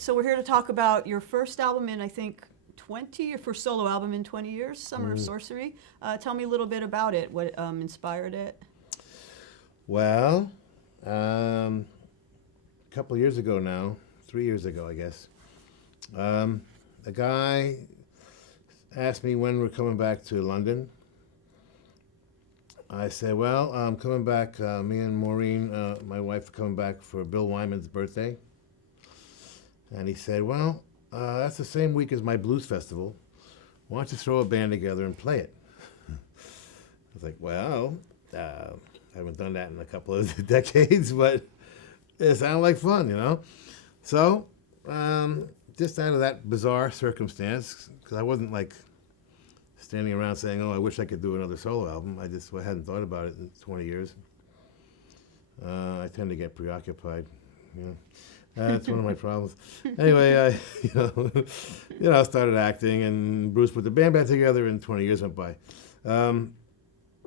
So we're here to talk about your first album in, I think, your first solo album in 20 years, Summer of Sorcery. Tell me a little bit about it, what inspired it. Well, a couple of years ago now, 3 years ago, I guess, a guy asked me when we're coming back to London. I said, well, I'm coming back, me and Maureen, my wife, are coming back for Bill Wyman's birthday. And he said, well, that's the same week as my blues festival. Why don't you throw a band together and play it? I was like, well, I haven't done that in a couple of decades, but it sounded like fun, you know? So, just out of that bizarre circumstance, because I wasn't like standing around saying, oh, I wish I could do another solo album. I hadn't thought about it in 20 years. I tend to get preoccupied, you know? That's one of my problems. Anyway, I started acting, and Bruce put the band back together, and 20 years went by.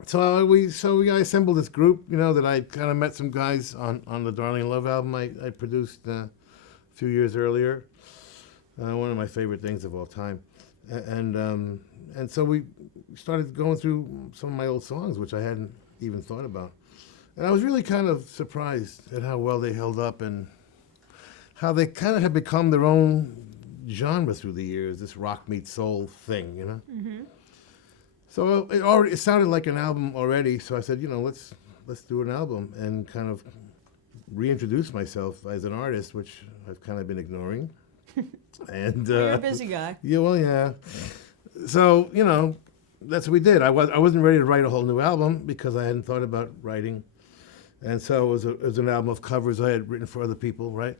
So we assembled this group, that I kind of met some guys on the Darling Love album I produced a few years earlier. One of my favorite things of all time, and so we started going through some of my old songs, which I hadn't even thought about, and I was really kind of surprised at how well they held up and how they kind of have become their own genre through the years, this rock meets soul thing, Mm-hmm. So it sounded like an album already, so I said, let's do an album and kind of reintroduce myself as an artist, which I've kind of been ignoring. And You're a busy guy. Yeah, well, yeah. So, that's what we did. I wasn't ready to write a whole new album because I hadn't thought about writing. And so it was an album of covers I had written for other people, right?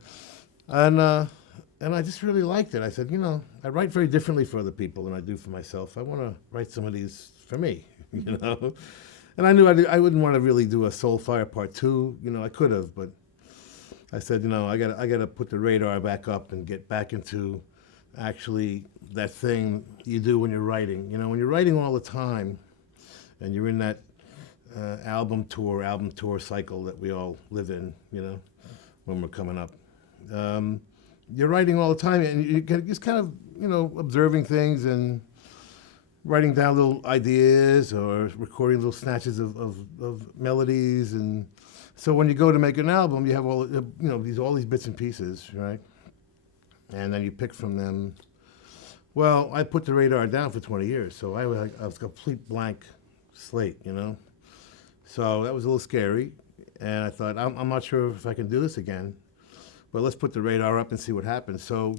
And I just really liked it. I said, I write very differently for other people than I do for myself. I want to write some of these for me, And I knew I wouldn't want to really do a Soulfire Part 2. I could have, but I said, I got to put the radar back up and get back into actually that thing you do when you're writing. When you're writing all the time and you're in that album tour cycle that we all live in, when we're coming up. You're writing all the time, and you can just kind of, observing things and writing down little ideas or recording little snatches of melodies. And so when you go to make an album, you have all these bits and pieces, right? And then you pick from them. Well, I put the radar down for 20 years, so I was a complete blank slate, So that was a little scary, and I thought, I'm not sure if I can do this again. But let's put the radar up and see what happens. So,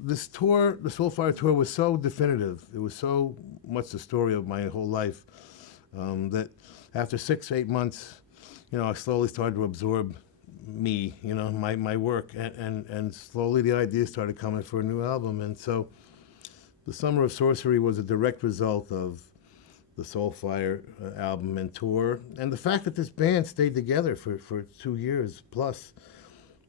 this tour, the Soulfire tour, was so definitive. It was so much the story of my whole life that after 6 or 8 months, I slowly started to absorb me, my work. And slowly the ideas started coming for a new album. And so the Summer of Sorcery was a direct result of the Soulfire album and tour. And the fact that this band stayed together for 2 years plus,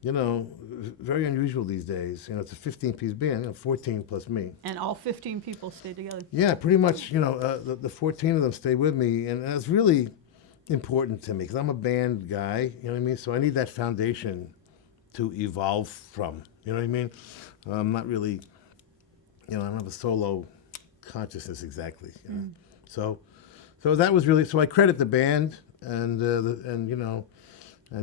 very unusual these days. It's a 15-piece band, 14 plus me. And all 15 people stayed together. Yeah, pretty much, the 14 of them stayed with me. And that's really important to me because I'm a band guy, you know what I mean? So I need that foundation to evolve from, you know what I mean? I'm not really, I don't have a solo consciousness exactly. So that was really, so I credit the band and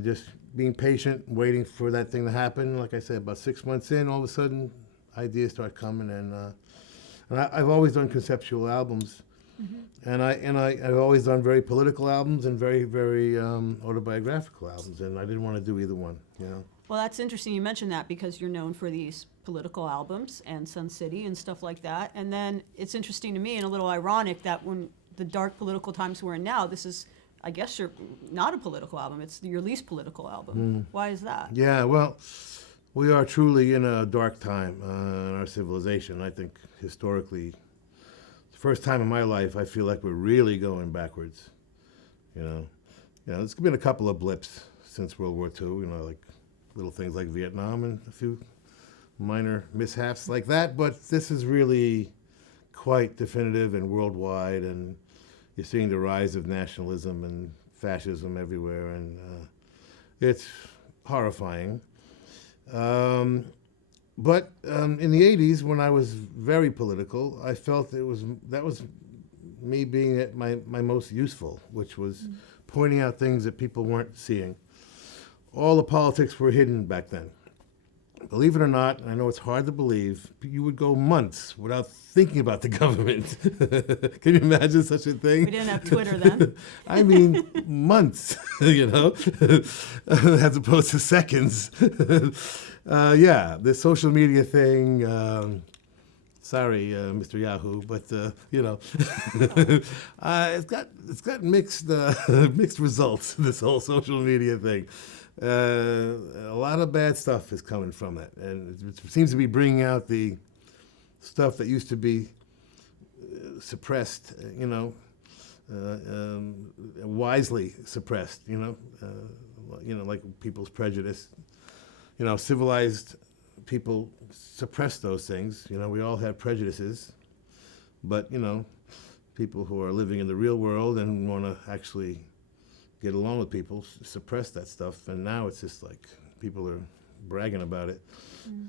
just being patient, waiting for that thing to happen. Like I said, about 6 months in, all of a sudden, ideas start coming, and I've always done conceptual albums, and I've always done very political albums and very, very autobiographical albums, and I didn't want to do either one, Well, that's interesting you mentioned that because you're known for these political albums and Sun City and stuff like that. And then it's interesting to me and a little ironic that when the dark political times we're in now, this is, I guess, you're not a political album. It's your least political album. Why is that? Yeah, well, we are truly in a dark time in our civilization. I think historically, the first time in my life, I feel like we're really going backwards. There's been a couple of blips since World War II, like little things like Vietnam and a few minor mishaps like that. But this is really quite definitive and worldwide, and you're seeing the rise of nationalism and fascism everywhere, and it's horrifying. But in the '80s, when I was very political, I felt that was me being at my most useful, which was pointing out things that people weren't seeing. All the politics were hidden back then. Believe it or not, I know it's hard to believe, you would go months without thinking about the government. Can you imagine such a thing? We didn't have Twitter then. I mean, months, you know, as opposed to seconds. Yeah, the social media thing. Sorry, Mr. Yahoo, but you know, it's got mixed mixed results. This whole social media thing. A lot of bad stuff is coming from it, and it seems to be bringing out the stuff that used to be suppressed. You know, wisely suppressed. You know, like people's prejudice. You know, civilized people suppress those things. You know, we all have prejudices, but you know, people who are living in the real world and want to actually get along with people suppress that stuff. And now it's just like people are bragging about it.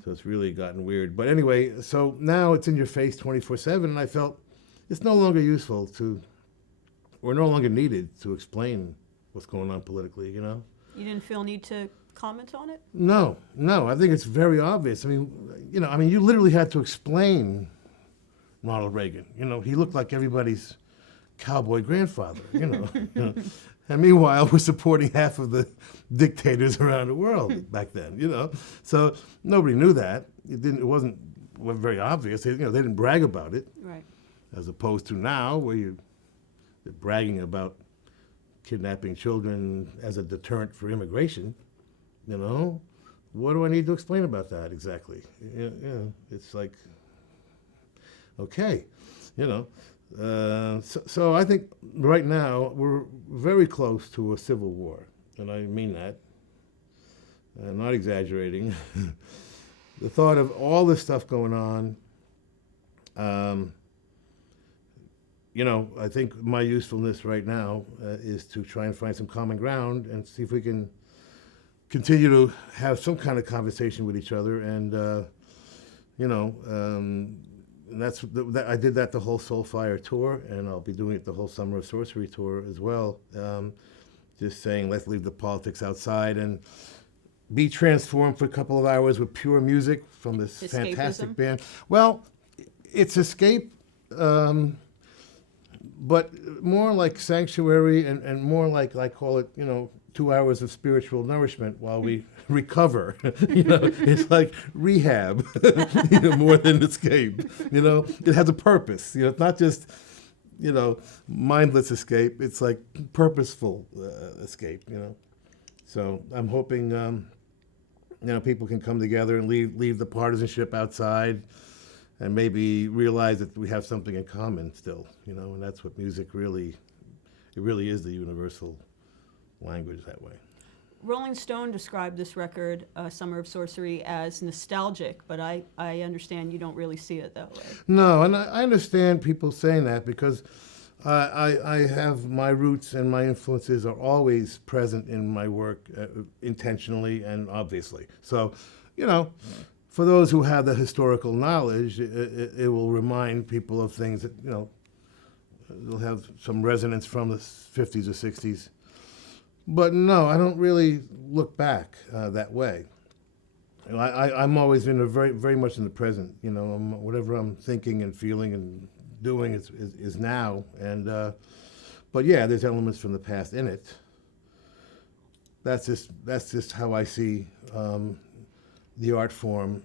So it's really gotten weird. But anyway, so now it's in your face 24/7, and I felt it's no longer useful to, or no longer needed to explain what's going on politically. You know. You didn't feel need to comment on it? No, I think it's very obvious. I mean, you literally had to explain Ronald Reagan. You know, he looked like everybody's cowboy grandfather, you know. And meanwhile, we're supporting half of the dictators around the world back then, you know. So nobody knew that. It wasn't very obvious. They didn't brag about it. Right. As opposed to now, where they're bragging about kidnapping children as a deterrent for immigration. You know, what do I need to explain about that exactly? It's like, okay, you know. So I think right now we're very close to a civil war, and I mean that. I'm not exaggerating. The thought of all this stuff going on, you know, I think my usefulness right now is to try and find some common ground and see if we can continue to have some kind of conversation with each other, and you know, and I did that the whole Soulfire tour, and I'll be doing it the whole Summer of Sorcery tour as well. Just saying, let's leave the politics outside and be transformed for a couple of hours with pure music from this fantastic band. Well, it's escape, but more like sanctuary and more like I call it, you know, 2 hours of spiritual nourishment while we recover. You know, it's like rehab, you know, more than escape. You know, it has a purpose. You know, it's not just, you know, mindless escape. It's like purposeful escape. You know, so I'm hoping, you know, people can come together and leave the partisanship outside, and maybe realize that we have something in common still. You know, and that's what music really, it really is the universal language that way. Rolling Stone described this record, Summer of Sorcery, as nostalgic, but I understand you don't really see it that way. No, and I understand people saying that because I have my roots and my influences are always present in my work intentionally and obviously. So, you know, for those who have the historical knowledge, it will remind people of things that, you know, they'll have some resonance from the 50s or 60s. But no, I don't really look back that way. You know, I'm always very much in the present. You know, whatever I'm thinking and feeling and doing is now. And but yeah, there's elements from the past in it. That's just how I see the art form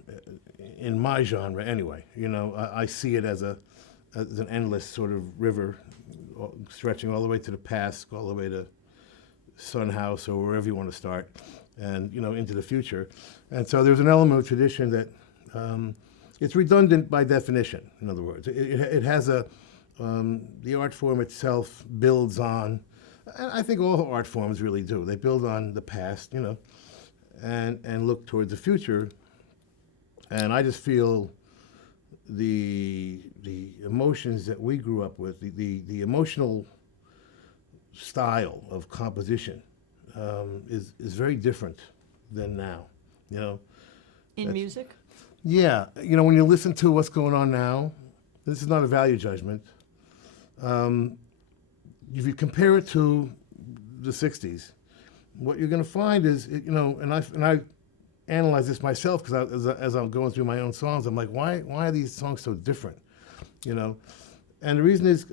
in my genre. Anyway, you know, I see it as an endless sort of river, stretching all the way to the past, all the way to Sun House or wherever you want to start, and you know, into the future. And so there's an element of tradition that it's redundant by definition. In other words, it has the art form itself builds on, and I think all art forms really do. They build on the past, you know, and look towards the future. And I just feel the emotions that we grew up with, the emotional style of composition is very different than now, you know. In music? Yeah, when you listen to what's going on now, this is not a value judgment. If you compare it to the '60s, what you're going to find is, and I analyze this myself because as I'm going through my own songs, I'm like, why are these songs so different? And the reason is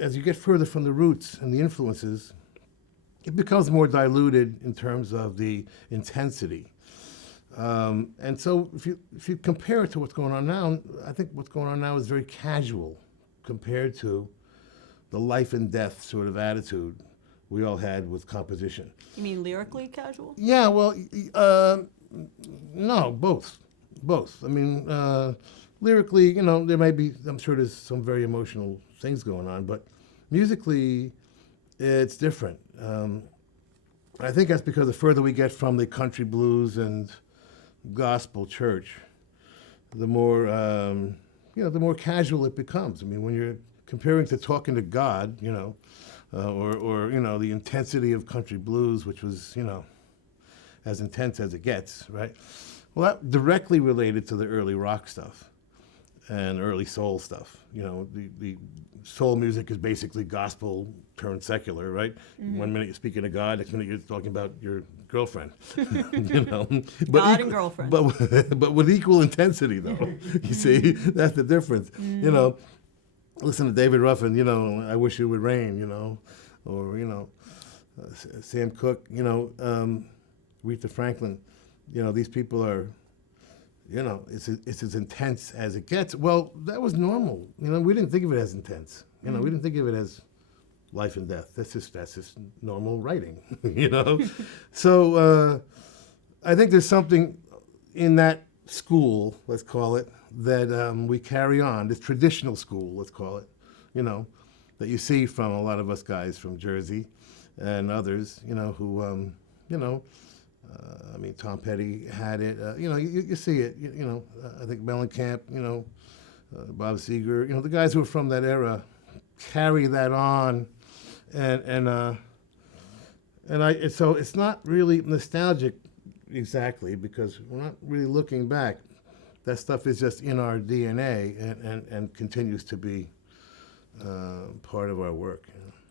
as you get further from the roots and the influences, it becomes more diluted in terms of the intensity. And so if you compare it to what's going on now, I think what's going on now is very casual compared to the life and death sort of attitude we all had with composition. You mean lyrically casual? Yeah, well, no, both. I mean, lyrically, there may be, I'm sure there's some very emotional things going on, but musically, it's different. I think that's because the further we get from the country blues and gospel church, the more, the more casual it becomes. I mean, when you're comparing to talking to God, or the intensity of country blues, which was, as intense as it gets, right? Well, that directly related to the early rock stuff and early soul stuff. The soul music is basically gospel turned secular, right? Mm-hmm. 1 minute you're speaking to God, next minute you're talking about your girlfriend. But God and girlfriend. But with equal intensity, though. You see, that's the difference. Mm. Listen to David Ruffin, I wish it would rain, or, Sam Cooke, Aretha Franklin, these people are, it's as intense as it gets. Well, that was normal. We didn't think of it as intense. We didn't think of it as life and death. That's just normal writing, So I think there's something in that school, let's call it, that we carry on, this traditional school, let's call it, that you see from a lot of us guys from Jersey and others, who, I mean, Tom Petty had it, you see it, I think Mellencamp, Bob Seger, the guys who are from that era carry that on, so it's not really nostalgic exactly because we're not really looking back. That stuff is just in our DNA and continues to be part of our work.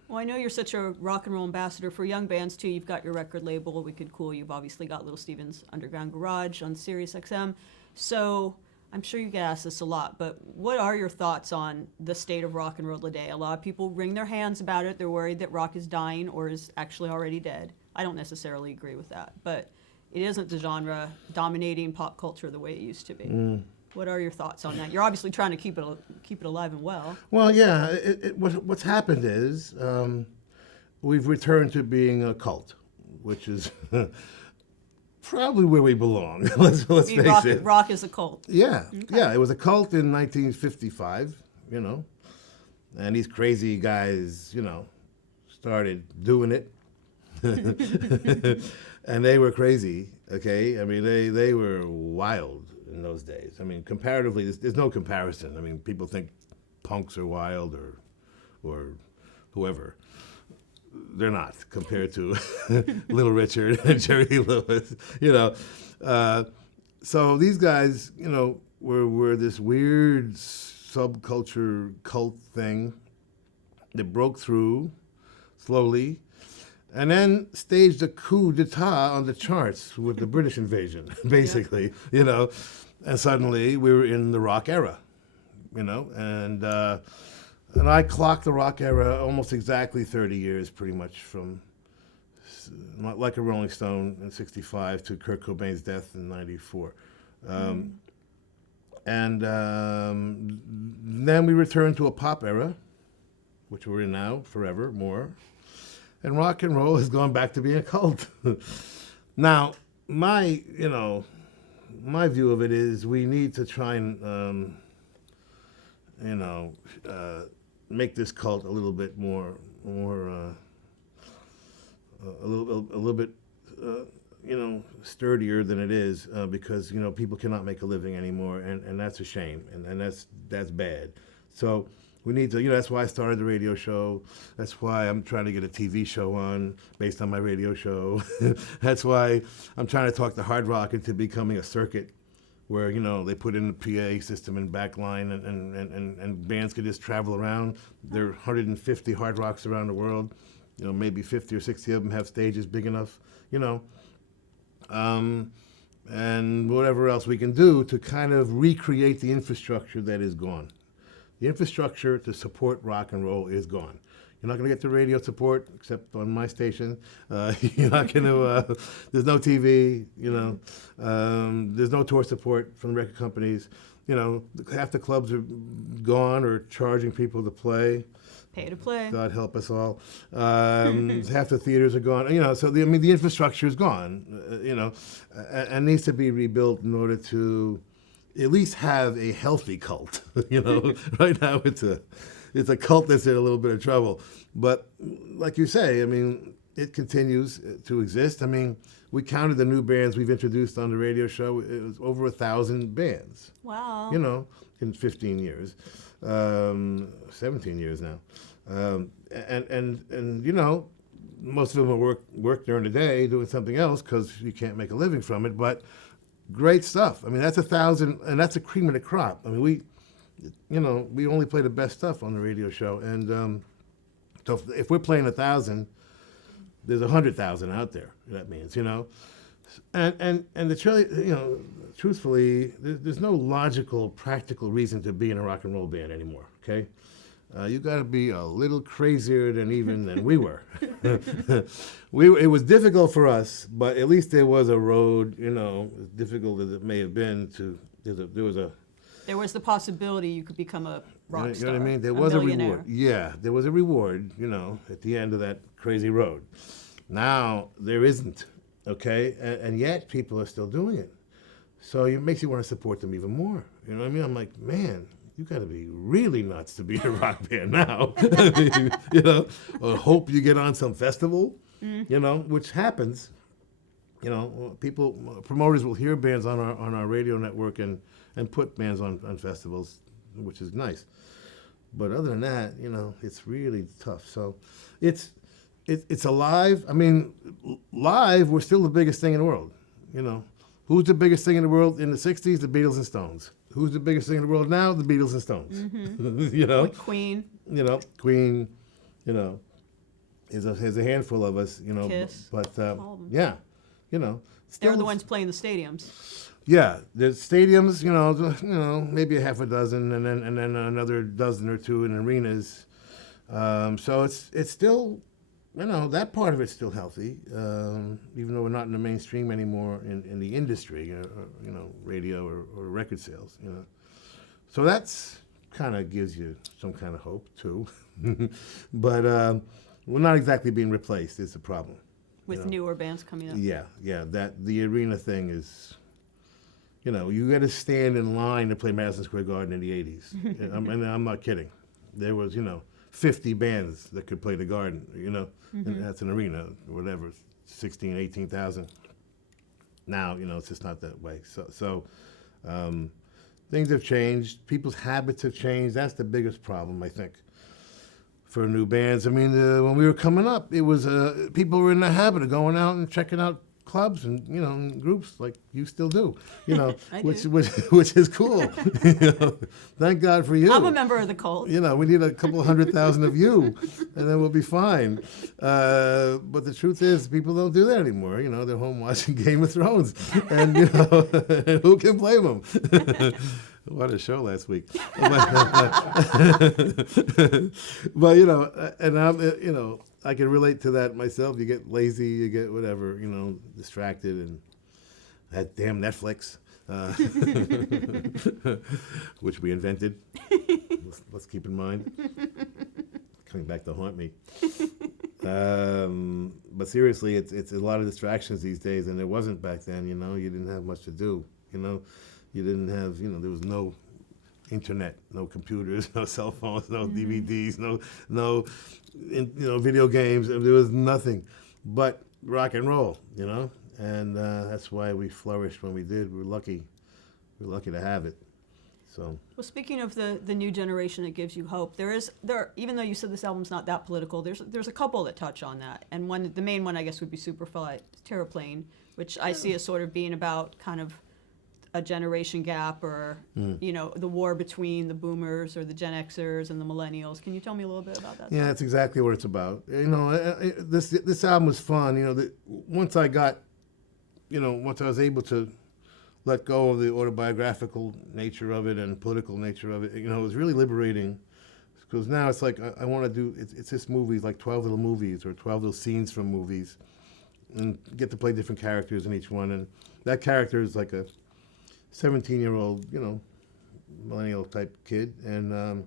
Well, I know you're such a rock and roll ambassador for young bands, too. You've got your record label, We Could Cool. You've obviously got Little Steven's Underground Garage on Sirius XM. So I'm sure you get asked this a lot, but what are your thoughts on the state of rock and roll today? A lot of people wring their hands about it. They're worried that rock is dying or is actually already dead. I don't necessarily agree with that, but it isn't the genre dominating pop culture the way it used to be. Mm. What are your thoughts on that? You're obviously trying to keep it alive and well. Well, yeah. What's happened is we've returned to being a cult, which is probably where we belong. let's face it. Rock is a cult. Yeah, okay. Yeah. It was a cult in 1955, and these crazy guys, started doing it. And they were crazy, okay? I mean, they were wild in those days. I mean, comparatively, there's no comparison. I mean, people think punks are wild or whoever. They're not compared to Little Richard and Jerry Lewis, So these guys, were this weird subculture cult thing that broke through slowly. And then staged a coup d'etat on the charts with the British invasion, basically, And suddenly we were in the rock era, And I clocked the rock era almost exactly 30 years, pretty much, from Like a Rolling Stone in '65 to Kurt Cobain's death in '94. And then we returned to a pop era, which we're in now forever, more. And rock and roll has gone back to being a cult. Now, my view of it is we need to try and, make this cult a little bit more, a little bit, sturdier than it is, because people cannot make a living anymore, and that's a shame, and that's bad. So We need to, that's why I started the radio show. That's why I'm trying to get a TV show on based on my radio show. That's why I'm trying to talk the hard rock into becoming a circuit where, they put in the PA system and backline and bands could just travel around. There are 150 hard rocks around the world. Maybe 50 or 60 of them have stages big enough, and whatever else we can do to kind of recreate the infrastructure that is gone. The infrastructure to support rock and roll is gone. You're not going to get the radio support except on my station. You're not going to. There's no TV. There's no tour support from the record companies. Half the clubs are gone or charging people to play. Pay to play. God help us all. Half the theaters are gone. So the infrastructure is gone. And needs to be rebuilt in order to at least have a healthy cult. Right now it's a cult that's in a little bit of trouble. But like you say, it continues to exist. We counted the new bands we've introduced on the radio show. It was over 1,000 bands. Wow. In 15 years, 17 years now. And most of them will work during the day doing something else because you can't make a living from it. But great stuff. That's 1,000, and that's a cream of the crop. We only play the best stuff on the radio show, and so if we're playing 1,000, there's 100,000 out there. That means, and truthfully, there's no logical, practical reason to be in a rock and roll band anymore. Okay. You got to be a little crazier than we were. It was difficult for us, but at least there was a road. As difficult as it may have been, there was the possibility you could become a rock star. You know what I mean? There was a millionaire. reward. Yeah, there was a reward. At the end of that crazy road. Now there isn't. Okay, and yet people are still doing it. So it makes you want to support them even more. You know what I mean? I'm like, man, you got to be really nuts to be in a rock band now. Or hope you get on some festival, which happens. Promoters will hear bands on our radio network and put bands on festivals, which is nice. But other than that, it's really tough. So it's alive. Live, we're still the biggest thing in the world. Who's the biggest thing in the world in the 60s? The Beatles and Stones. Who's the biggest thing in the world now? The Beatles and Stones. Mm-hmm. Like Queen. Queen, is a handful of us, Kiss. But yeah. Still They're the ones playing the stadiums. Yeah, the stadiums, maybe a half a dozen, and then another dozen or two in arenas. So it's still, that part of it's still healthy, even though we're not in the mainstream anymore in the industry, radio or record sales. So that's kind of gives you some kind of hope too, but we're not exactly being replaced. Is the problem. With newer bands coming up. Yeah. That the arena thing is. You got to stand in line to play Madison Square Garden in the 80s. I'm not kidding. There was, 50 bands that could play the Garden, and that's an arena, or whatever, 16, 18,000. Now, it's just not that way. So things have changed. People's habits have changed. That's the biggest problem, I think, for new bands. When we were coming up, it was people were in the habit of going out and checking out clubs and groups like you still do, which is cool. Thank God for you. I'm a member of the cult. We need a couple 100,000 of you, and then we'll be fine. But the truth is, people don't do that anymore. They're home watching Game of Thrones, and who can blame them? What a show last week. But and I'm I can relate to that myself. You get lazy, you get whatever, distracted, and that damn Netflix, which we invented. Let's keep in mind. Coming back to haunt me. But seriously, it's a lot of distractions these days, and there wasn't back then. You didn't have much to do. You didn't have, there was no internet, no computers, no cell phones, no DVDs, no video games. There was nothing but rock and roll, and that's why we flourished when we did. We're lucky to have it. So Well, speaking of the new generation that gives you hope, even though you said this album's not that political, there's a couple that touch on that, and the main one I guess would be Superfly, Terraplane, which I see as sort of being about kind of a generation gap, or the war between the boomers or the Gen Xers and the millennials. Can you tell me a little bit about that? yeah, that's exactly what it's about. This album was fun. Once I was able to let go of the autobiographical nature of it and political nature of it, it was really liberating. Because now it's like I want to do, it's this movie, like 12 little movies or 12 little scenes from movies, and get to play different characters in each one. And that character is like a 17-year-old, millennial type kid. And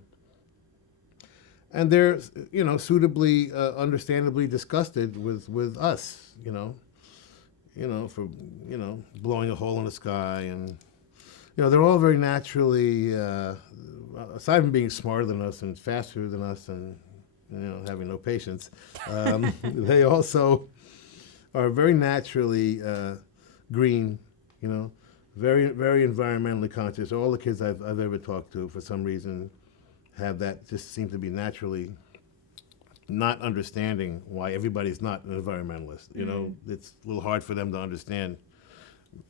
they're, suitably, understandably disgusted with us, for, blowing a hole in the sky. And, they're all very naturally, aside from being smarter than us and faster than us and, having no patience, they also are very naturally green, very, very environmentally conscious. All the kids I've ever talked to, for some reason, have that, just seem to be naturally not understanding why everybody's not an environmentalist. It's a little hard for them to understand.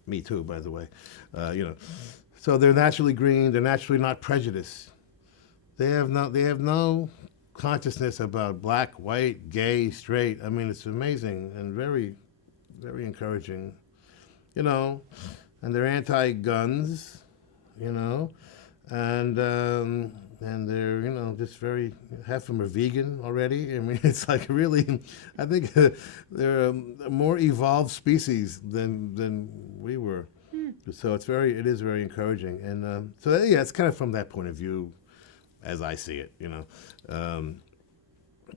Me too, by the way. So they're naturally green. They're naturally not prejudiced. They have no consciousness about black, white, gay, straight. I mean, it's amazing and very, very encouraging. And they're anti-guns. And they're, just very, half of them are vegan already. I mean, it's like really, I think they're a more evolved species than we were. So it is very encouraging. And so, yeah, it's kind of from that point of view, as I see it,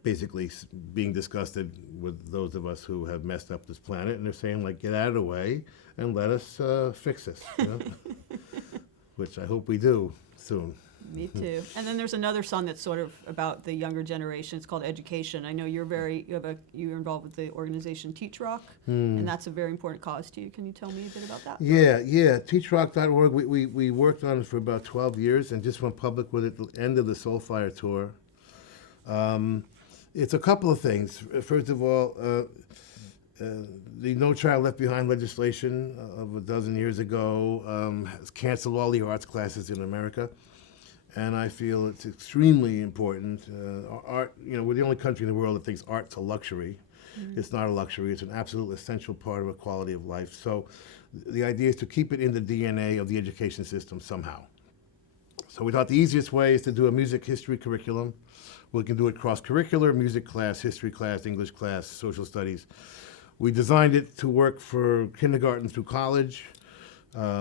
basically being disgusted with those of us who have messed up this planet, and they're saying, like, get out of the way and let us fix this, which I hope we do soon. Me too. And then there's another song that's sort of about the younger generation. It's called Education. I know you're involved with the organization Teach Rock, and that's a very important cause to you. Can you tell me a bit about that? Yeah. teachrock.org. We worked on it for about 12 years and just went public with it at the end of the Soulfire tour. It's a couple of things. First of all, the No Child Left Behind legislation of a dozen years ago has canceled all the arts classes in America. And I feel it's extremely important. Art, we're the only country in the world that thinks art's a luxury. It's not a luxury. It's an absolute essential part of a quality of life. So the idea is to keep it in the DNA of the education system somehow. So we thought the easiest way is to do a music history curriculum. We can do it cross-curricular, music class, history class, English class, social studies. We designed it to work for kindergarten through college.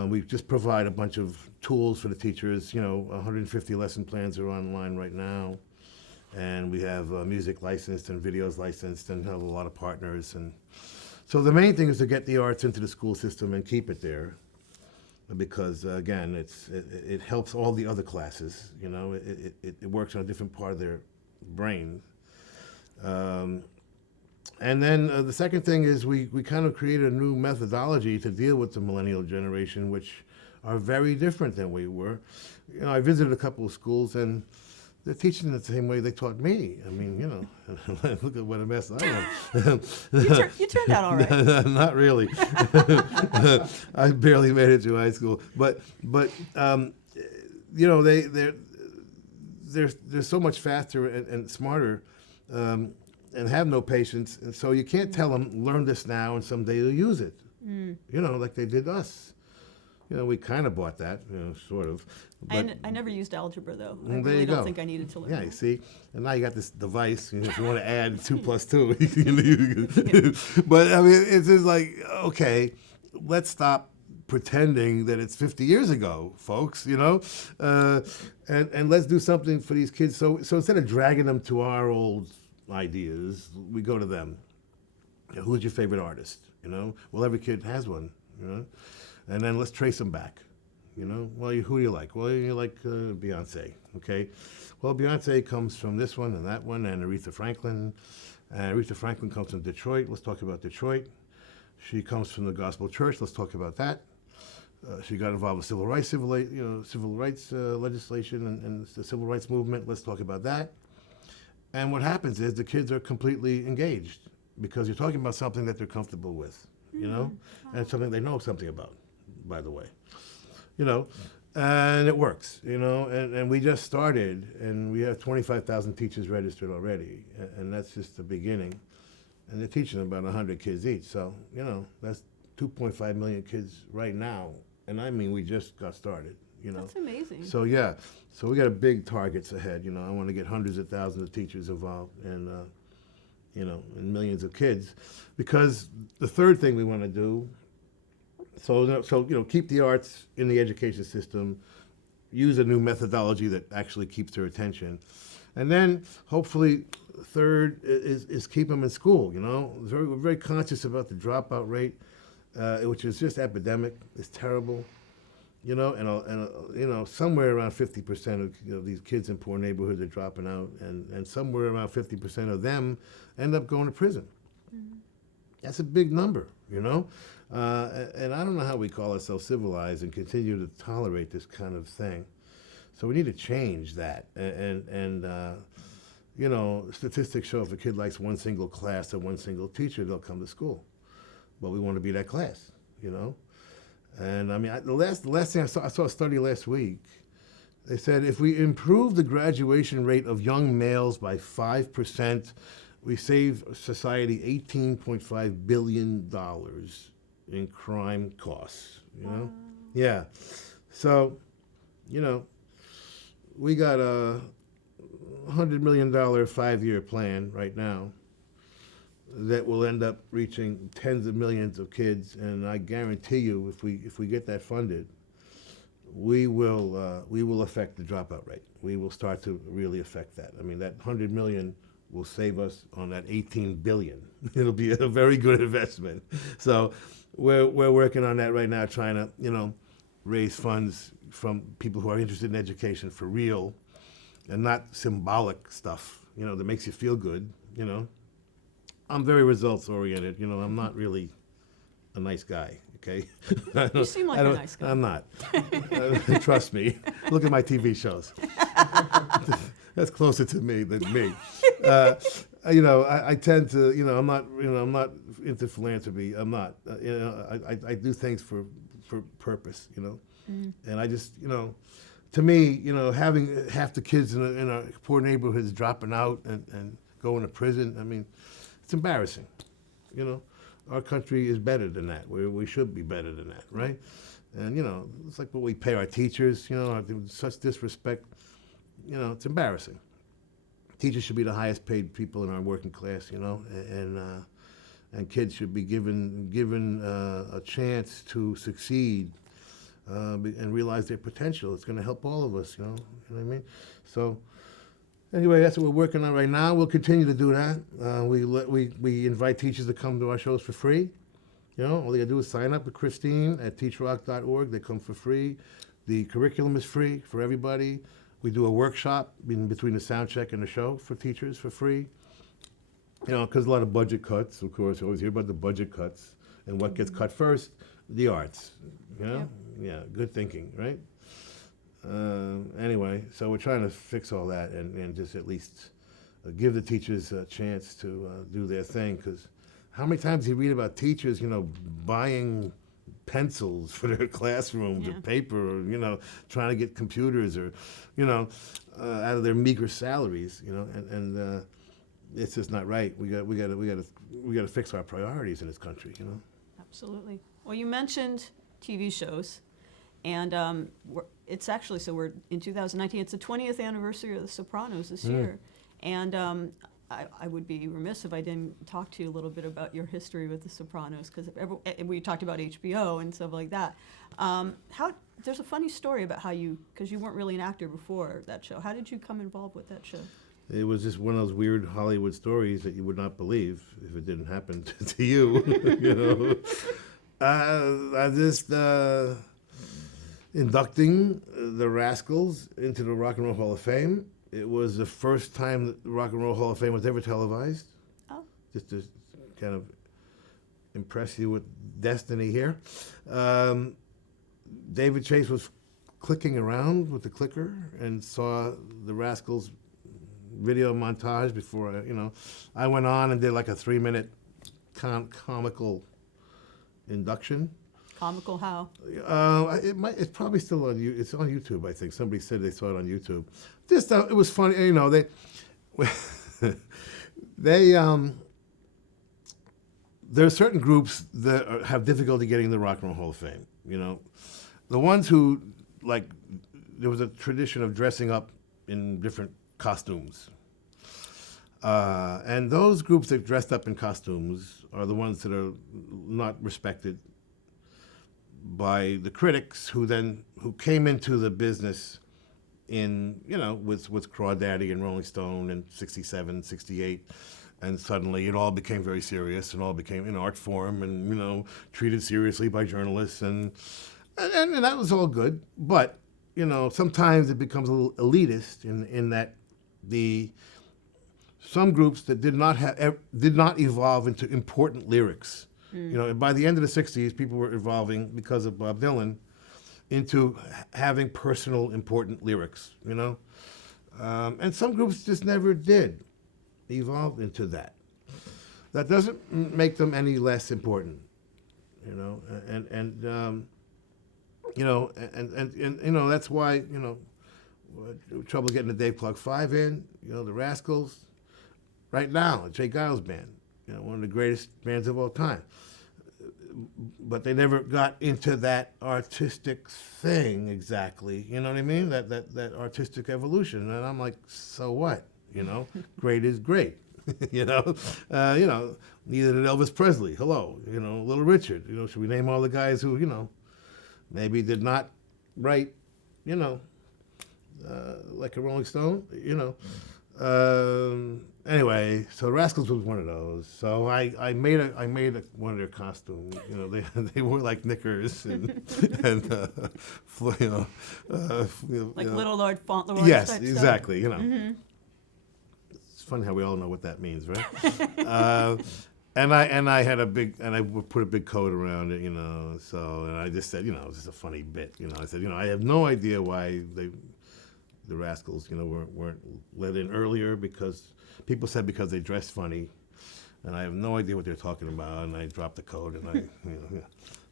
We just provide a bunch of tools for the teachers. 150 lesson plans are online right now. And we have music licensed and videos licensed and have a lot of partners. And so the main thing is to get the arts into the school system and keep it there. Because, again, it helps all the other classes. It works on a different part of their brain. And then the second thing is we kind of created a new methodology to deal with the millennial generation, which are very different than we were. I visited a couple of schools, and they're teaching the same way they taught me. I mean, look at what a mess I am. You turned out all right. Not really. I barely made it to high school. But they're so much faster and smarter. And have no patience, and so you can't tell them, learn this now, and someday you'll use it. Like they did us. We kind of bought that, sort of. But I never used algebra, though. I there really you don't go. think I needed to learn Yeah, that. you see? And now you got this device, if you want to add 2 plus 2. But, I mean, it's just like, okay, let's stop pretending that it's 50 years ago, folks, and let's do something for these kids. So instead of dragging them to our old ideas, we go to them. Who's your favorite artist? Well, every kid has one. And then let's trace them back. Well, who do you like? Well, you like Beyonce. Okay. Well, Beyonce comes from this one and that one, and Aretha Franklin. Aretha Franklin comes from Detroit. Let's talk about Detroit. She comes from the gospel church. Let's talk about that. She got involved with civil rights legislation and the civil rights movement. Let's talk about that. And what happens is the kids are completely engaged because you're talking about something that they're comfortable with, and it's something they know something about, by the way, and it works, and we just started, and we have 25,000 teachers registered already, and that's just the beginning. And they're teaching about 100 kids each, so, that's 2.5 million kids right now. And I mean, we just got started, That's amazing. So, so we got big targets ahead, I want to get hundreds of thousands of teachers involved and, and millions of kids. Because the third thing we want to do, keep the arts in the education system, use a new methodology that actually keeps their attention. And then, hopefully, third is keep them in school, We're very conscious about the dropout rate, which is just epidemic. It's terrible, and somewhere around 50% of these kids in poor neighborhoods are dropping out, and somewhere around 50% of them end up going to prison. Mm-hmm. That's a big number, and I don't know how we call ourselves civilized and continue to tolerate this kind of thing. So we need to change that, and statistics show if a kid likes one single class or one single teacher, they'll come to school. But we want to be that class, And I mean, the last thing I saw a study last week. They said if we improve the graduation rate of young males by 5%, we save society $18.5 billion in crime costs. Wow. Yeah. So, we got a $100 million 5-year plan right now that will end up reaching tens of millions of kids, and I guarantee you, if we get that funded, we will affect the dropout rate. We will start to really affect that. I mean, that 100 million will save us on that 18 billion. It'll be a very good investment. So we're working on that right now, trying to raise funds from people who are interested in education for real, and not symbolic stuff, that makes you feel good, I'm very results oriented, I'm not really a nice guy, okay? You seem like a nice guy. I'm not. Trust me. Look at my TV shows. That's closer to me than me. I tend to, I'm not into philanthropy. I'm not. I do things for purpose, And I just, to me, having half the kids in our poor neighborhoods dropping out and going to prison, I mean, it's embarrassing. Our country is better than that. We should be better than that, right? And, it's like what we pay our teachers, such disrespect. It's embarrassing. Teachers should be the highest paid people in our working class, and kids should be given a chance to succeed and realize their potential. It's going to help all of us, you know what I mean? So anyway, that's what we're working on right now. We'll continue to do that. We invite teachers to come to our shows for free. All they got to do is sign up with Christine at teachrock.org. They come for free. The curriculum is free for everybody. We do a workshop in between the sound check and the show for teachers for free. Because a lot of budget cuts, of course. You always hear about the budget cuts. And what gets cut first? The arts. Yep. Yeah, good thinking, right? Anyway, so we're trying to fix all that and just at least give the teachers a chance to do their thing. Because how many times do you read about teachers, buying pencils for their classrooms or paper, or trying to get computers, or out of their meager salaries, and it's just not right. We got to fix our priorities in this country, Absolutely. Well, you mentioned TV shows, and it's actually, so we're in 2019. It's the 20th anniversary of The Sopranos this year, and I would be remiss if I didn't talk to you a little bit about your history with The Sopranos, because we talked about HBO and stuff like that. There's a funny story about how because you weren't really an actor before that show. How did you come involved with that show? It was just one of those weird Hollywood stories that you would not believe if it didn't happen to you. I just inducting the Rascals into the Rock and Roll Hall of Fame. It was the first time that the Rock and Roll Hall of Fame was ever televised. Oh. Just to kind of impress you with destiny here. David Chase was clicking around with the clicker and saw the Rascals video montage before I went on and did like a 3-minute comical induction. Comical how? It's probably still on you. It's on YouTube, I think. Somebody said they saw it on YouTube. Just it was funny. They there are certain groups that have difficulty getting in the Rock and Roll Hall of Fame. The ones who there was a tradition of dressing up in different costumes. And those groups that dressed up in costumes are the ones that are not respected by the critics who came into the business in, with Crawdaddy and Rolling Stone in 67, 68. And suddenly it all became very serious and all became in art form and, treated seriously by journalists. And that was all good. But, sometimes it becomes a little elitist in that some groups that did not evolve into important lyrics. By the end of the 60s, people were evolving, because of Bob Dylan, into having personal, important lyrics, And some groups just never did evolve into that. That doesn't make them any less important, that's why, trouble getting the Dave Clark 5 in, the Rascals, right now, Jay Giles Band, one of the greatest bands of all time. But they never got into that artistic thing exactly, you know what I mean? That artistic evolution. And I'm like, so what? Great is great. Neither did Elvis Presley. Hello, Little Richard. Should we name all the guys who, maybe did not write, like a Rolling Stone, Anyway, so Rascals was one of those. So I made one of their costumes. They wore like knickers and Little Lord Fauntleroy. Yes, type exactly. Stuff. Mm-hmm. It's funny how we all know what that means, right? And I had I would put a big coat around it, So and I just said, it was just a funny bit, I said, I have no idea why the Rascals, weren't let in earlier, because people said because they dressed funny, and I have no idea what they're talking about, and I dropped the coat, and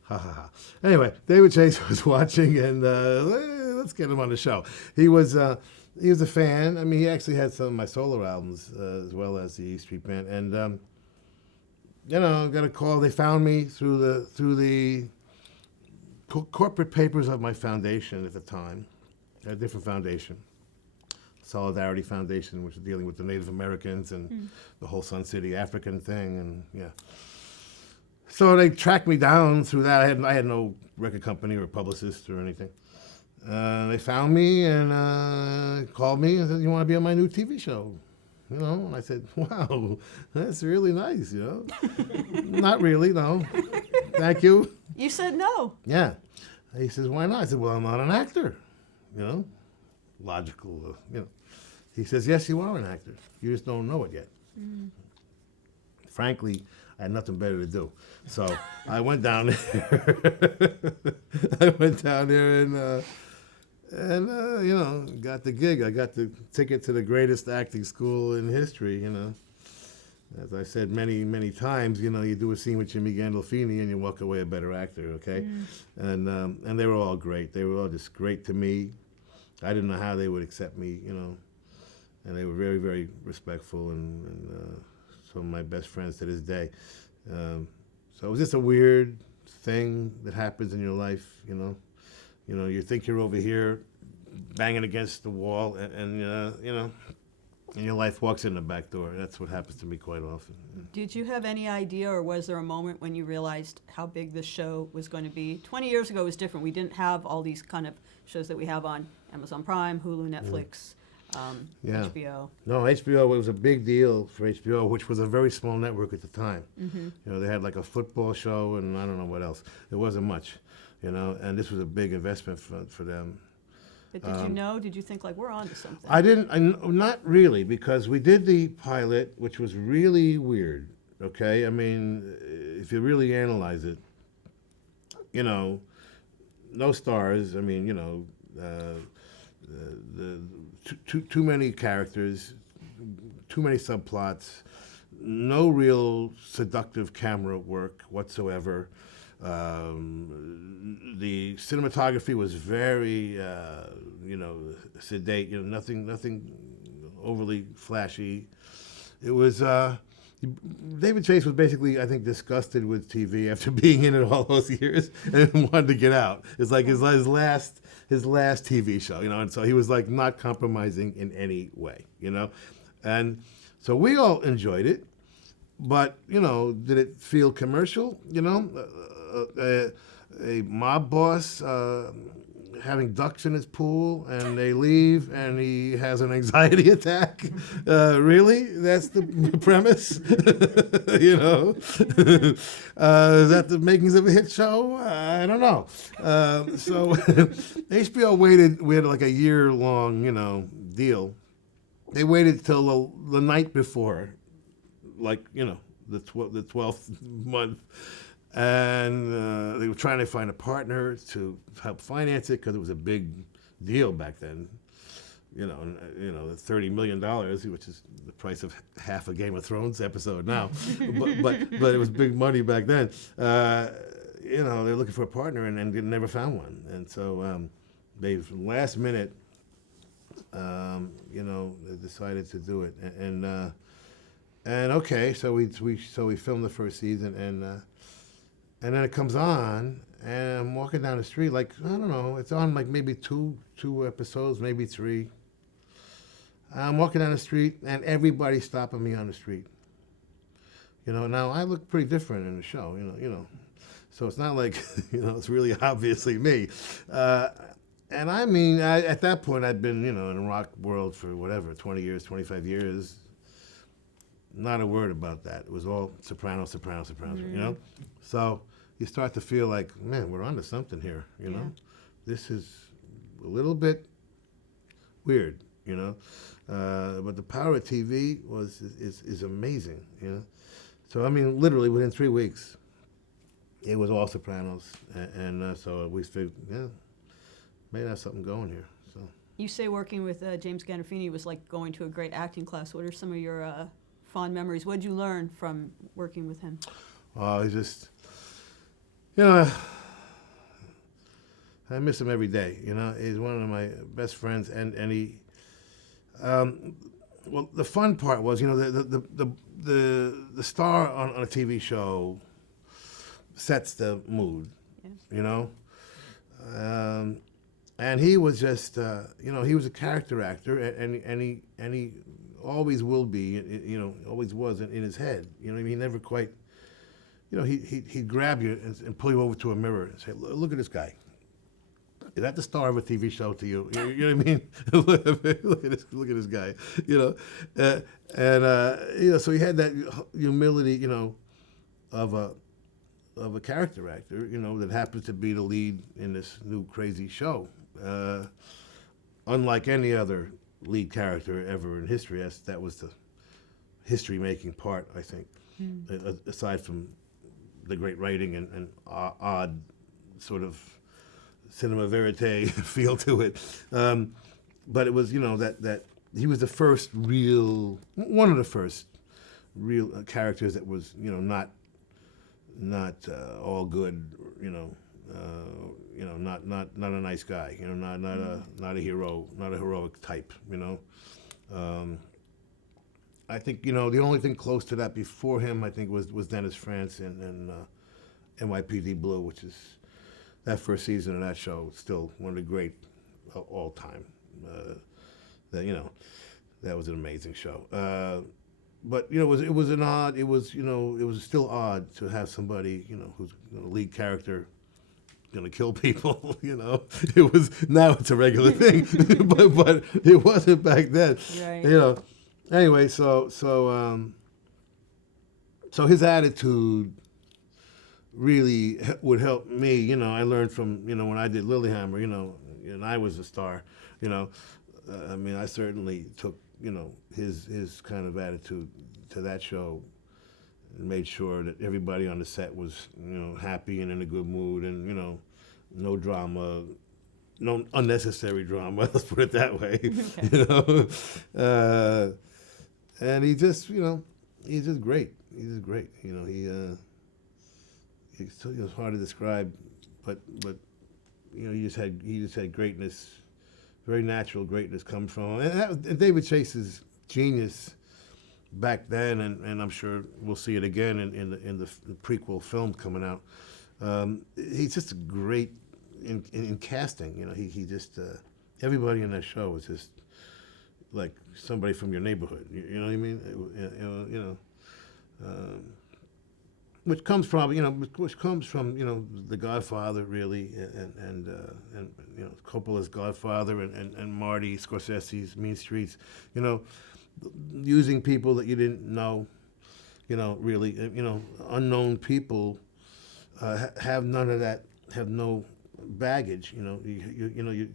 ha ha ha. Anyway, David Chase was watching, and let's get him on the show. He was a fan. I mean, he actually had some of my solo albums as well as the E Street Band, and got a call. They found me through the corporate papers of my foundation at the time. A different foundation, Solidarity Foundation, which is dealing with the Native Americans and the whole Sun City African thing, and yeah. So they tracked me down through that. I had no record company or publicist or anything. They found me and called me and said, "You want to be on my new TV show?" And I said, "Wow, that's really nice." Not really, no. Thank you. You said no. Yeah. He says, "Why not?" I said, "Well, I'm not an actor." Logical, He says, "Yes, you are an actor. You just don't know it yet." Frankly, I had nothing better to do. So I went down there. And got the gig. I got the ticket to the greatest acting school in history, As I said many, many times, you do a scene with Jimmy Gandolfini and you walk away a better actor, okay? And they were all great. They were all just great to me. I didn't know how they would accept me, and they were very, very respectful and some of my best friends to this day. So it was just a weird thing that happens in your life, You think you're over here banging against the wall and your life walks in the back door. That's what happens to me quite often. Did you have any idea, or was there a moment when you realized how big this show was going to be? 20 years ago was different. We didn't have all these kind of shows that we have on Amazon Prime, Hulu, Netflix, HBO. No, HBO was a big deal for HBO, which was a very small network at the time. They had like a football show and I don't know what else. It wasn't much, and this was a big investment for them. But did you know? Did you think like we're on to something? I didn't. Not really, because we did the pilot, which was really weird. Okay, I mean, if you really analyze it, no stars. I mean, the too many characters, too many subplots, no real seductive camera work whatsoever. The cinematography was very, sedate. Nothing overly flashy. It was. David Chase was basically, I think, disgusted with TV after being in it all those years and wanted to get out. It's like his last TV show, and so he was like not compromising in any way, and so we all enjoyed it, but did it feel commercial? A mob boss having ducks in his pool, and they leave, and he has an anxiety attack. Really? That's the premise? Is that the makings of a hit show? I don't know. So HBO waited. We had like a year-long, deal. They waited till the night before, like the 12th month. And they were trying to find a partner to help finance it because it was a big deal back then. $30 million, which is the price of half a Game of Thrones episode now. but it was big money back then. They were looking for a partner and never found one. And so they last minute, they decided to do it. And okay, so we filmed the first season and then it comes on, and I'm walking down the street, like, I don't know, it's on like maybe two episodes, maybe 3. I'm walking down the street, and everybody's stopping me on the street. Now I look pretty different in the show, so it's not like, it's really obviously me. And I mean, at that point, I'd been, in the rock world for whatever, 20 years, 25 years. Not a word about that. It was all soprano, So you start to feel like, man, we're onto something here, Yeah. This is a little bit weird, But the power of TV is amazing, So, I mean, literally within 3 weeks, it was all sopranos. And so we figured, may have something going here, so. You say working with James Gandolfini was like going to a great acting class. What are some of your fond memories? What did you learn from working with him? Oh, he's just, I miss him every day. He's one of my best friends, and he. Well, the fun part was, the star on a TV show sets the mood. Yes. And he was just, he was a character actor, and he always will be, always was in his head. He never quite, he'd grab you and pull you over to a mirror and say, look at this guy. Is that the star of a TV show to you? You know what I mean? Look at this guy. So he had that humility, of a character actor, that happens to be the lead in this new crazy show. Unlike any other lead character ever in history, that was the history-making part, I think, aside from the great writing and odd sort of cinema verite feel to it. But it was, that he was the first one of the first real characters that was, not all good, not a nice guy, not a hero, not a heroic type, I think, the only thing close to that before him, I think, was Dennis Franz and NYPD Blue, which is that first season of that show, still one of the great all time. That was an amazing show. But it was still odd to have somebody, who's a lead character going to kill people. It was, now it's a regular thing, but it wasn't back then. Right. Anyway, so his attitude really would help me. I learned from when I did Lilyhammer. And I was a star. I mean, I certainly took his kind of attitude to that show and made sure that everybody on the set was happy and in a good mood, and no drama, no unnecessary drama. Let's put it that way. Okay. You know, and he just, he's just great. He's just great. You know, it's hard to describe, but he just had greatness, very natural greatness come from him. And David Chase's genius back then, and I'm sure we'll see it again in the prequel film coming out. He's just great in casting. You know, he just everybody in that show was just like somebody from your neighborhood. You know what I mean? Which comes from The Godfather, really, and Coppola's Godfather, and Marty Scorsese's Mean Streets. You know, using people that you didn't know. You know, really, unknown people have none of that. Have no baggage. You know,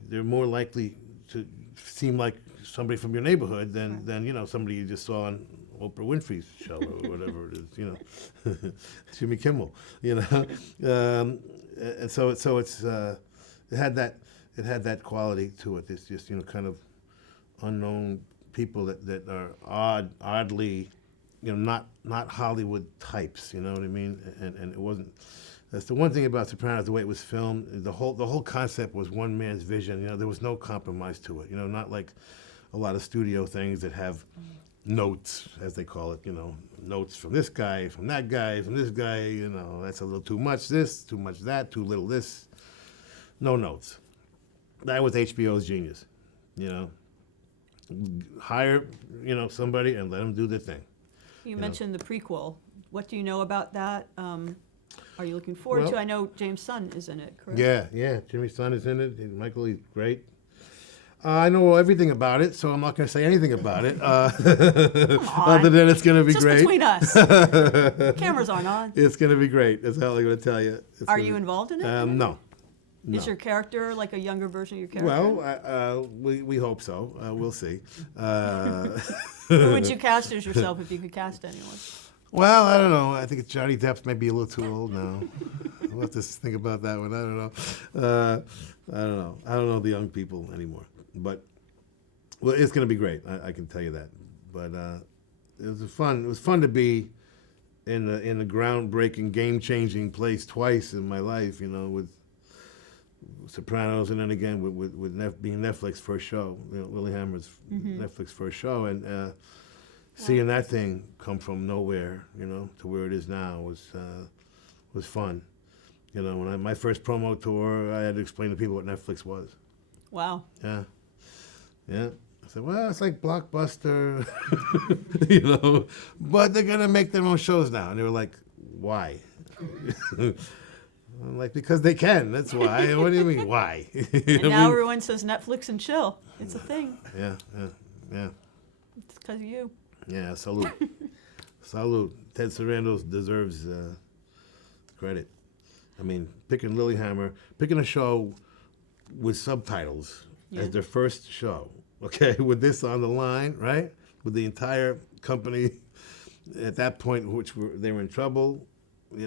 they're more likely to seem like somebody from your neighborhood than somebody you just saw on Oprah Winfrey's show or whatever it is, Jimmy Kimmel, and so it's it had that quality to it. It's just kind of unknown people that are oddly, not Hollywood types. You know what I mean? And it wasn't. That's the one thing about Sopranos, the way it was filmed. The whole concept was one man's vision. There was no compromise to it. Not like a lot of studio things that have notes, as they call it. Notes from this guy, from that guy, from this guy. That's a little too much this, too much that, too little this. No notes. That was HBO's genius. Hire somebody and let them do their thing. You mentioned the prequel. What do you know about that? Are you looking forward to? I know James' son is in it, correct? Yeah. Jimmy's son is in it. Michael, he's great. I know everything about it, so I'm not going to say anything about it. Other than it's going to be Just great. between us. Cameras aren't on. It's going to be great. That's all I'm going to tell you. Are you involved in it? No. Is your character like a younger version of your character? Well, we hope so. We'll see. Who would you cast as yourself if you could cast anyone? Well, I don't know. I think Johnny Depp's maybe a little too old now. We'll have to think about that one. I don't know. I don't know the young people anymore. But it's going to be great. I can tell you that. But it was fun to be in the groundbreaking, game-changing place twice in my life. With Sopranos, and then again with being Netflix first show. Lilyhammer's Netflix first show, and seeing that thing come from nowhere, to where it is now was fun. When my first promo tour, I had to explain to people what Netflix was. Wow. Yeah. I said, well, it's like Blockbuster, but they're gonna make their own shows now, and they were like, why? I'm like, because they can. That's why. What do you mean, why? And now everyone says Netflix and chill. It's a thing. Yeah. It's because of you. Yeah, salute. Salute. Ted Sarandos deserves credit. I mean, picking Lilyhammer, picking a show with subtitles as their first show, okay, with this on the line, right? With the entire company at that point, they were in trouble, they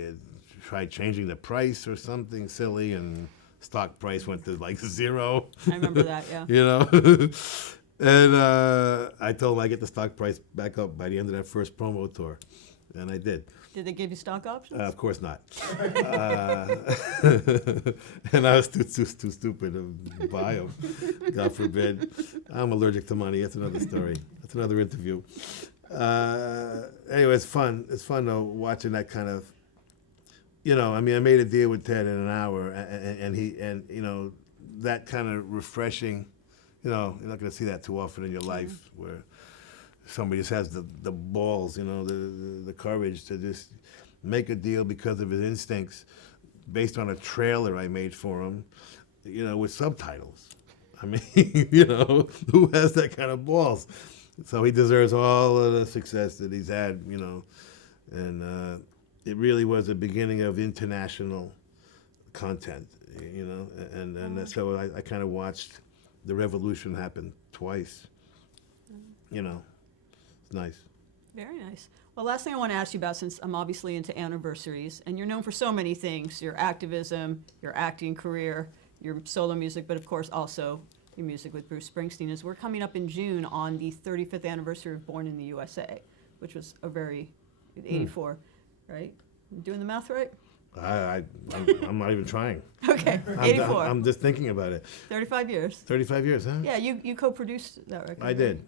had tried changing the price or something silly, and stock price went to like 0. I remember that, yeah. And I told them I'd get the stock price back up by the end of that first promo tour. And I did. Did they give you stock options? Of course not. And I was too stupid to buy them. God forbid. I'm allergic to money. That's another story. That's another interview. Anyway, it's fun. It's fun, though, watching that kind of, I made a deal with Ted in an hour, and that kind of refreshing, you're not going to see that too often in your life, where somebody just has the balls, the courage to just make a deal because of his instincts based on a trailer I made for him, with subtitles. I mean, who has that kind of balls? So he deserves all of the success that he's had, and it really was the beginning of international content, and so I kind of watched the revolution happen twice, It's nice. Very nice. Well, last thing I want to ask you about, since I'm obviously into anniversaries, and you're known for so many things, your activism, your acting career, your solo music, but of course also your music with Bruce Springsteen, is we're coming up in June on the 35th anniversary of Born in the USA, which was a very, 84, right? I'm doing the math right? I'm not even trying. Okay, 84. I'm just thinking about it. 35 years. 35 years, huh? Yeah, you co-produced that record. I did.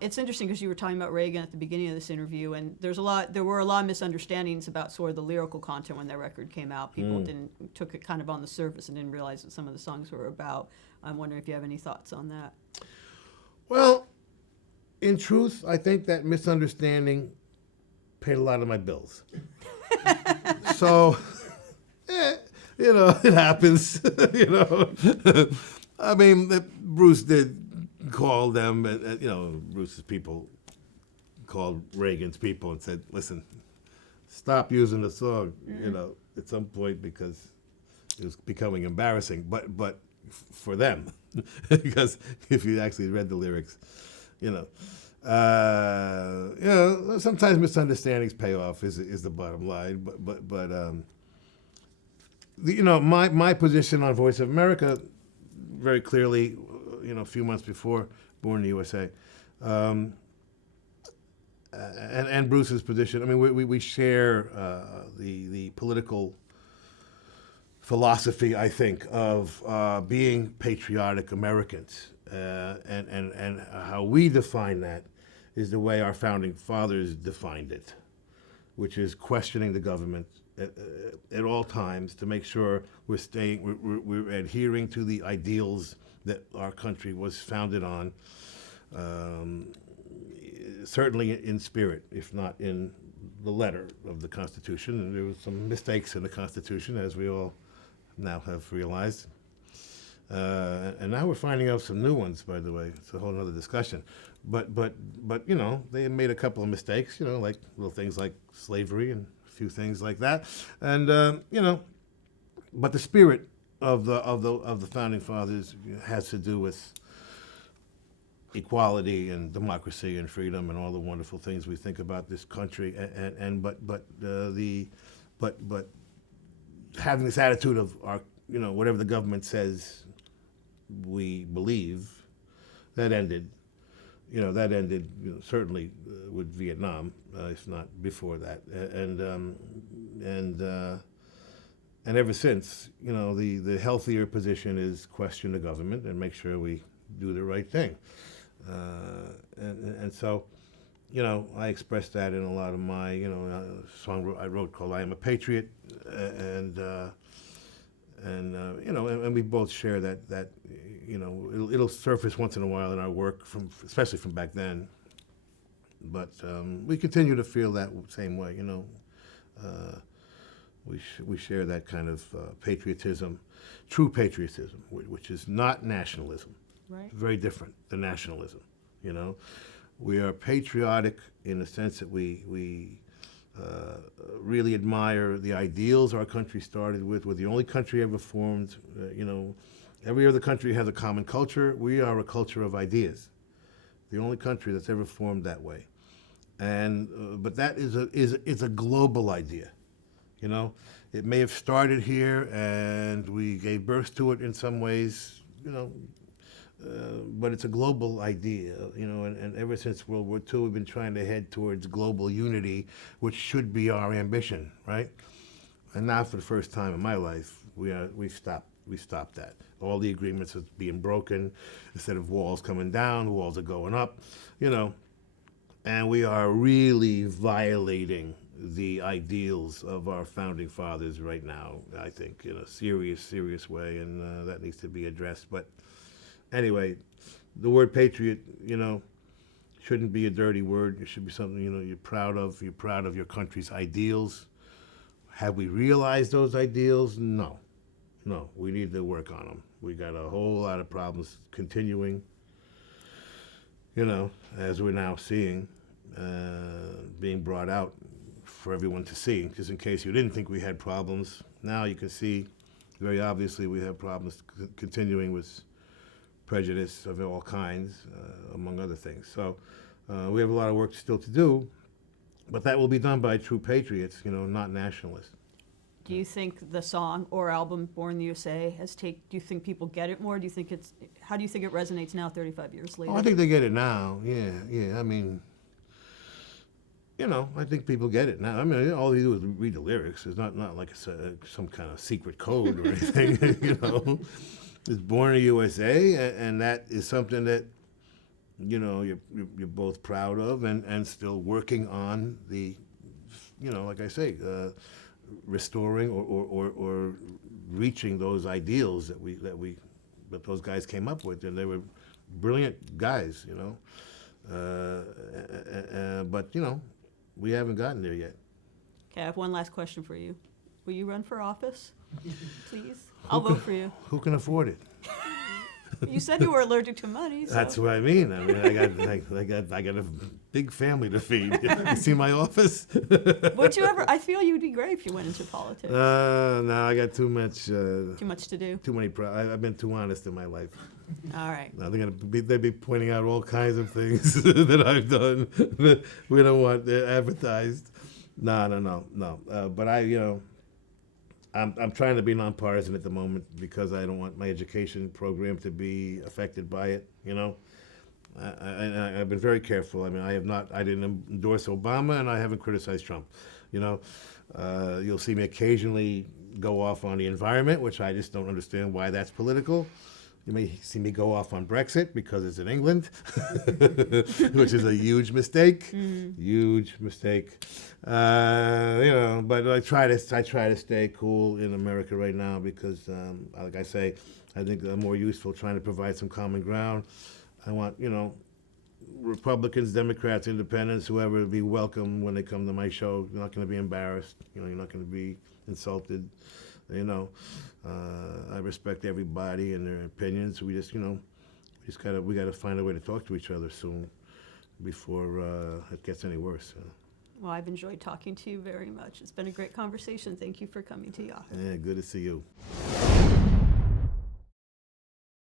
It's interesting because you were talking about Reagan at the beginning of this interview, and there were a lot of misunderstandings about sort of the lyrical content when that record came out. People took it kind of on the surface and didn't realize what some of the songs were about. I'm wondering if you have any thoughts on that. Well, in truth, I think that misunderstanding paid a lot of my bills. So, it happens. I mean, Bruce did call them, Bruce's people called Reagan's people and said, listen, stop using the song, at some point, because it was becoming embarrassing, but for them, because if you actually read the lyrics, sometimes misunderstandings pay off is the bottom line, but my position on Voice of America, very clearly, a few months before Born in the USA, and Bruce's position. I mean, we share the political philosophy, I think, of being patriotic Americans, and how we define that is the way our founding fathers defined it, which is questioning the government at all times to make sure we're adhering to the ideals that our country was founded on, certainly in spirit, if not in the letter of the Constitution. And there were some mistakes in the Constitution, as we all now have realized. And now we're finding out some new ones, by the way. It's a whole other discussion. But they made a couple of mistakes, like little things like slavery and a few things like that. And, but the spirit of the founding fathers has to do with equality and democracy and freedom and all the wonderful things we think about this country. But having this attitude of our, whatever the government says we believe, that ended. Certainly with Vietnam, if not before that, and ever since, the healthier position is question the government and make sure we do the right thing, and so, I expressed that in a lot of my, song I wrote called "I Am a Patriot," and we both share that it'll surface once in a while in our work, especially from back then. But we continue to feel that same way, We share that kind of patriotism, true patriotism, which is not nationalism. Right. Very different than nationalism. We are patriotic in the sense that we really admire the ideals our country started with. We're the only country ever formed. Every other country has a common culture. We are a culture of ideas. The only country that's ever formed that way. And but that is a global idea. It may have started here, and we gave birth to it in some ways. But it's a global idea, and ever since World War II, we've been trying to head towards global unity, which should be our ambition, right? And now, for the first time in my life, we've stopped that. All the agreements are being broken. Instead of walls coming down, walls are going up, and we are really violating the ideals of our founding fathers right now, I think, in a serious way, and that needs to be addressed. But anyway, the word patriot, shouldn't be a dirty word. It should be something, you're proud of. You're proud of your country's ideals. Have we realized those ideals? No, we need to work on them. We got a whole lot of problems continuing, as we're now seeing, being brought out for everyone to see. Just in case you didn't think we had problems, now you can see very obviously we have problems continuing with prejudice of all kinds, among other things. So we have a lot of work still to do, But that will be done by true patriots, not nationalists. Do you think the song or album Born in the USA do you think people get it more? How do you think it resonates now 35 years later? Oh, I think they get it now. Yeah. I mean, I think people get it now. I mean, all they do is read the lyrics. It's not like it's some kind of secret code or anything, It's Born in the USA, and that is something that, you're both proud of and still working on the, like I say, restoring or reaching those ideals that those guys came up with, and they were brilliant guys, but we haven't gotten there yet. Okay, I have one last question for you. Will you run for office, please? I'll vote for you. Who can afford it? You said you were allergic to money. So. That's what I mean. I mean, I got a big family to feed. You see my office? Would you ever? I feel you'd be great if you went into politics. No, I got too much. Too much to do. Too many. I've been too honest in my life. All right. Now they'd be pointing out all kinds of things that I've done that we don't want advertised. No. But I'm trying to be nonpartisan at the moment because I don't want my education program to be affected by it. I've been very careful. I mean, I didn't endorse Obama, and I haven't criticized Trump. You'll see me occasionally go off on the environment, which I just don't understand why that's political. You may see me go off on Brexit because it's in England, which is a huge mistake. Huge mistake. But I try to stay cool in America right now because, like I say, I think I'm more useful trying to provide some common ground. I want, Republicans, Democrats, Independents, whoever, to be welcome when they come to my show. You're not going to be embarrassed. You're not going to be insulted. I respect everybody and their opinions. We just gotta find a way to talk to each other soon before it gets any worse. Well, I've enjoyed talking to you very much. It's been a great conversation. Thank you for coming to Yahoo. Yeah, good to see you.